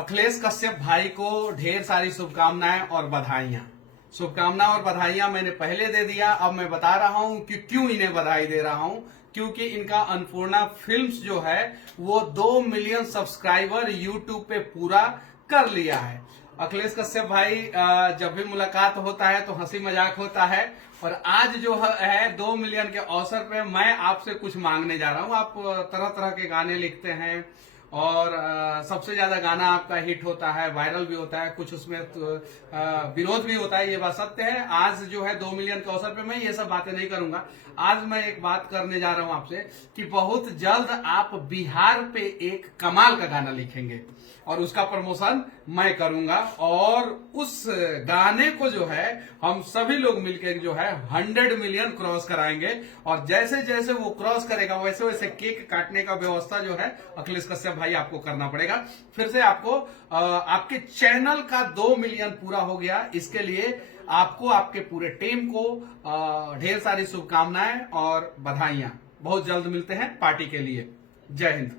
अखिलेश कश्यप भाई को ढेर सारी शुभकामनाएं और बधाइयां मैंने पहले दे दिया। अब मैं बता रहा हूं कि क्यों इन्हें बधाई दे रहा हूं, क्योंकि इनका अन्नपूर्णा फिल्म्स जो है वो 2 मिलियन सब्सक्राइबर यूट्यूब पे पूरा कर लिया है। अखिलेश कश्यप भाई, जब भी मुलाकात होता है तो हंसी मजाक होता है, और आज जो है 2 मिलियन के अवसर पे मैं आपसे कुछ मांगने जा रहा हूं। आप तरह तरह के गाने लिखते हैं और सबसे ज्यादा गाना आपका हिट होता है, वायरल भी होता है, कुछ उसमें विरोध भी होता है, ये बात सत्य है। आज जो है 2 मिलियन के अवसर पे मैं ये सब बातें नहीं करूंगा। आज मैं एक बात करने जा रहा हूं आपसे कि बहुत जल्द आप बिहार पे एक कमाल का गाना लिखेंगे और उसका प्रमोशन मैं करूंगा, और उस गाने को जो है हम सभी लोग मिलकर जो है 100 मिलियन क्रॉस कराएंगे, और जैसे जैसे वो क्रॉस करेगा वैसे वैसे केक काटने का व्यवस्था जो है अखिलेश कश्यप भाई आपको करना पड़ेगा। फिर से आपको आपके चैनल का 2 मिलियन पूरा हो गया, इसके लिए आपको, आपके पूरे टीम को ढेर सारी शुभकामनाएं और बधाइयां। बहुत जल्द मिलते हैं पार्टी के लिए। जय हिंद।